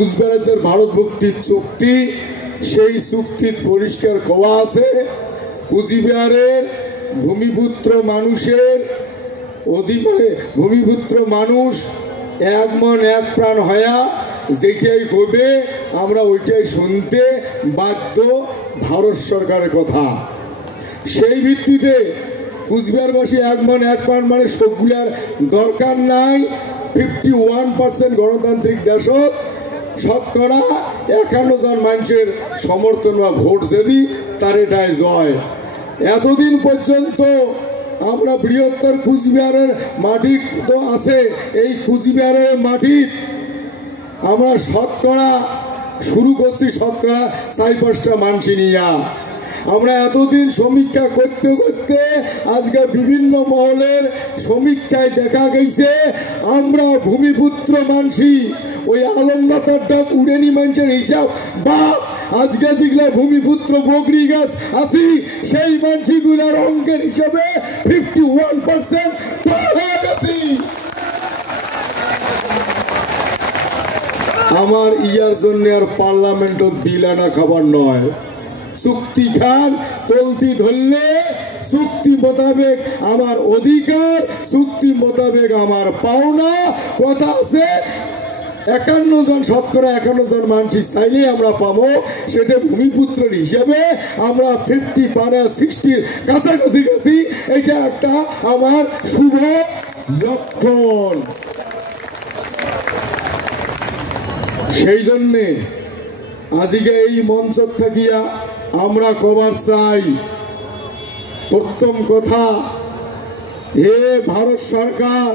কুচবিহারের ভারত মুক্তির চুক্তি, সেই চুক্তির পরিষ্কার কওয়া আছে কুচবিহারের ভূমিপুত্র মানুষের ভূমিপুত্র মানুষ এক মন এক প্রাণ হয়া যেটাই কবে আমরা ওইটাই শুনতে বাধ্য ভারত সরকারের কথা। সেই ভিত্তিতে কুচবিহারবাসী এক মন এক প্রাণ মানে সবগুলার দরকার নাই। 51% গণতান্ত্রিক দেশত শতকরা 51 জন মানুষের সমর্থন বা ভোট যদি তার এটাই জয়। এতদিন পর্যন্ত আমরা বৃহত্তর কুচবিহারের মাটি তো আছে, এই কুচবিহারের মাটি আমরা শতকরা শুরু করছি শতকরা 4-5টা মানুষ নিয়া। আমরা এতদিন সমীক্ষা করতে করতে আজকে বিভিন্ন মহলের সমীক্ষায় দেখা গেছে আমরা ভূমিপুত্র মানসি ওই আলমনাথার ডাক উড়েনি মানুষের হিসাব বা আজকে যেগুলা ভূমিপুত্র বগরি গাছ আছি সেই মানসিগুলার অঙ্কের হিসাবে 51% হয়ে গেছি। আমার ইয়ার জন্য আর পার্লামেন্ট বিল আনা খাবার নয়, চুক্তি খান তলতি ধরলে চুক্তি মোতাবেক আমার অধিকার, চুক্তি মোতাবেক আমার পাওনা। কথা আছে 51 জন শতকরা 51 জন মানুষ চাইলে আমরা পাবো, সেটা ভূমিপুত্রের হিসাবে আমরা 50-60 কাছাকাছি গেছি। এটা একটা আমার শুভ লক্ষণ। সেই জন্যে আজকে এই মঞ্চ থাকিয়া আমরা কবার চাই প্রথম কথা, এ ভারত সরকার,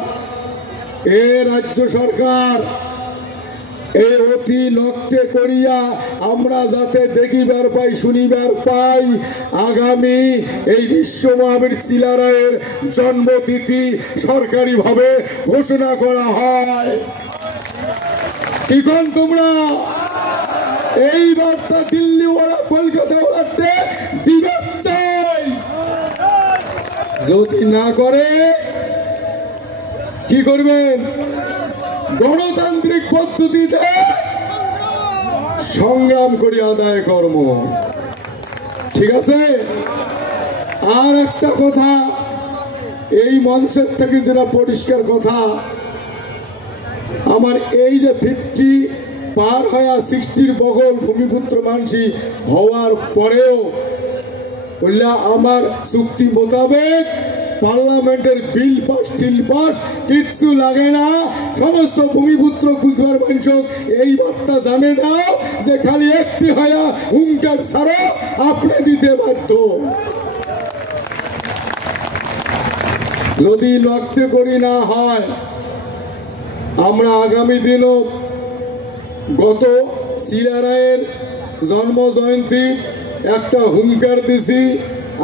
এ রাজ্য সরকার এ অতি লক্ষ্যে করিয়া আমরা যাতে দেখিবার পাই শুনিবার পাই আগামী এই বিশ্ব মহাবীর চিলারায়ের জন্মতিথি সরকারিভাবে ঘোষণা করা হয়। কি কোন তোমরা এই বার্তা দিল্লি ওরা কলকাতা ওরাতে দিবে চাই? যদি না করে কি করবেন? গণতান্ত্রিক পদ্ধতিতে সংগ্রাম করি আদায় কর্ম। ঠিক আছে? আর একটা কথা এই মঞ্চের থেকে যেটা পরিষ্কার কথা, আমার এই যে 50 পার হয়ে 60 বগল ভূমিপুত্র মানসি হওয়ার পরেও বললা আমার চুক্তি মোতাবেক পার্লামেন্টের বিল পাস টিল পাস কিচ্ছু লাগে না। সমস্ত ভূমিপুত্র কুচবিহার মানুষ এই বার্তা জানে দাও যে খালি একটি হয়া হুঙ্কার ছাড়া আপনি দিতে বাধ্য। যদি লক্ষ্য করি না হয় আমরা আগামী দিনও গত চিলারায়ের জন্ম জয়ন্তী একটা হুঙ্কার দিছি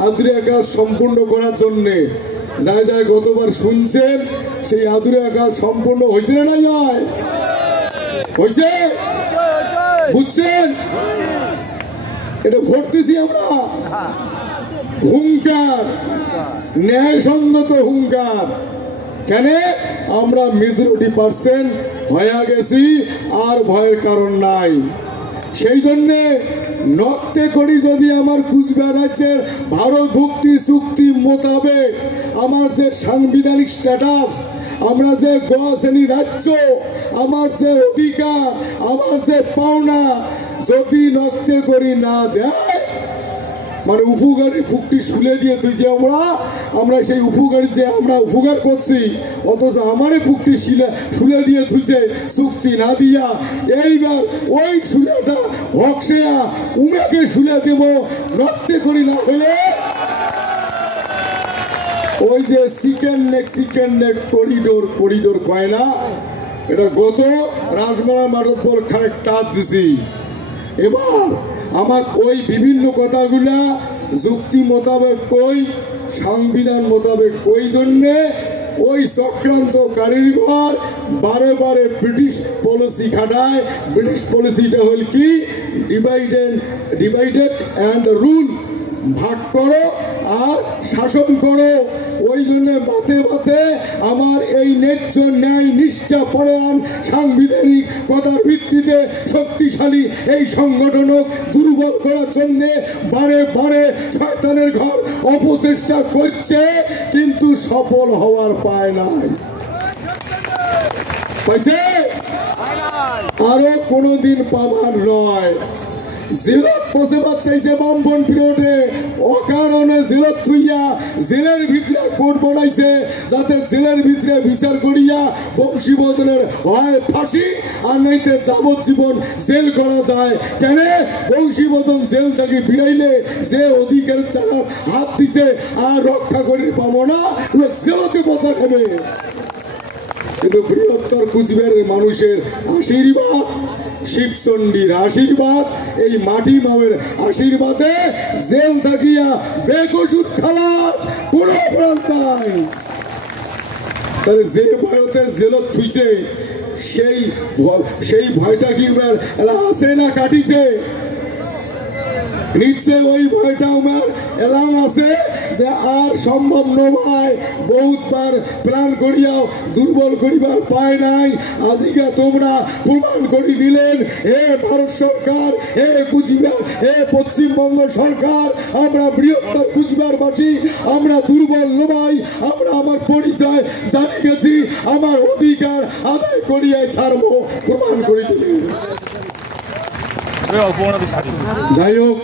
আদুরিয়া কাজ সম্পূর্ণ করার জন্যে। যাই যাই গতবার শুনছেন সেই আদুরিয়া কাজ সম্পূর্ণ হয়েছে না নাই? হয়েছে? বুঝছেন? এটা ভোট দিছি আমরা হুঙ্কার, ন্যায়সঙ্গত হুঙ্কার। কেন? আমরা মেজরিটি% হয়ে গেছি, আর ভয়ের কারণ নাই। সেই জন্যে নক্তে করি যদি আমার কুচবিহার রাজ্যের ভারত ভুক্তি চুক্তি মোতাবেক আমার যে সাংবিধানিক স্ট্যাটাস, আমরা যে গোয়াশ্রেণী রাজ্য, আমার যে অধিকার, আমার যে পাওনা যদি নক্তে করি না দেয়, মানে উপকারী ফুকটি শুলে দিয়ে তুই যে আমরা সেই উপকারী যে আমরা উপকার করছি, অথচ আমারে ফুকটি শুলে দিয়ে তুইছে চুক্তি না দিয়া এইবার ওই শুলেটা হকসেয়া উমেকে শুলে দেব নকতে করি না হলে ওই যে চিকেন নেক করিডোর কয় না, এটা গত রাজমালা মাঠের পর খানিক টাচ দিছি। এবার আমার ওই বিভিন্ন কথাগুলা যুক্তি মোতাবেক কই, সংবিধান মোতাবেক কই জন্যে ওই চক্রান্তকারীর ঘর বারে বারে ব্রিটিশ পলিসি খাটায়। ব্রিটিশ পলিসিটা হল কি? ডিভাইডেড অ্যান্ড রুল, ভাগ করো আর শাসন করো। ওই জন্য বাতে বাতে আমার এই ন্যায্য ন্যায় নিষ্ঠা পরায়ণ সাংবিধানিক কথার ভিত্তিতে শক্তিশালী এই সংগঠনক দুর্বল করার জন্য বারে বারে শয়তানের ঘর অপচেষ্টা করছে, কিন্তু সফল হওয়ার পায় নাই। পাইছে? আরো কোনদিন পাবার নয়। জেলত পচেবার চাইছে বামপন পিরিয়ডে, অকারণে জেলত থুইয়া জেলের ভিতরে কোর্ট বানাইছে, যাতে জেলের ভিতরে বিচার করিয়া বংশীবদনের হয় ফাঁসি আর নাইতে যাবজ্জীবন জেল করা যায়। কেন? বংশীবদন জেল থেকে বিরাইলে যে অধিকারের জায়গা হাত দিছে আর রক্ষা করি পাবো না, জেলতে বসা খাবে। কিন্তু বৃহত্তর কুচবিহারের মানুষের আশীর্বাদ, শিবচণ্ডীর আশীর্বাদ, এই মাটি মামের আশীর্বাদে জেল থাকিয়া বেকসুর খালাস, কোনো অপরাধ নাই। তাহলে যে ভয়তে জেলত থুইছে সেই ভয়টা কি আছে না কাটিছে? নিশ্চয় ওই ভয়টা আমার এলাম আছে যে আর সম্ভব নয়। বহুতবার প্ল্যান করিয়াও দুর্বল করিবার পায় নাই। আজিকা তোমরা প্রমাণ করে দিলেন, হে ভারত সরকার, হে কুচবিহার, হে পশ্চিমবঙ্গ সরকার, আমরা বৃহত্তর কুচবিহারবাসী, আমরা দুর্বল নয়। আমরা আমার পরিচয় জানি গেছি, আমার অধিকার আদায় করিয়া ছাড়বো, প্রমাণ করে দিলেন। যাই হোক।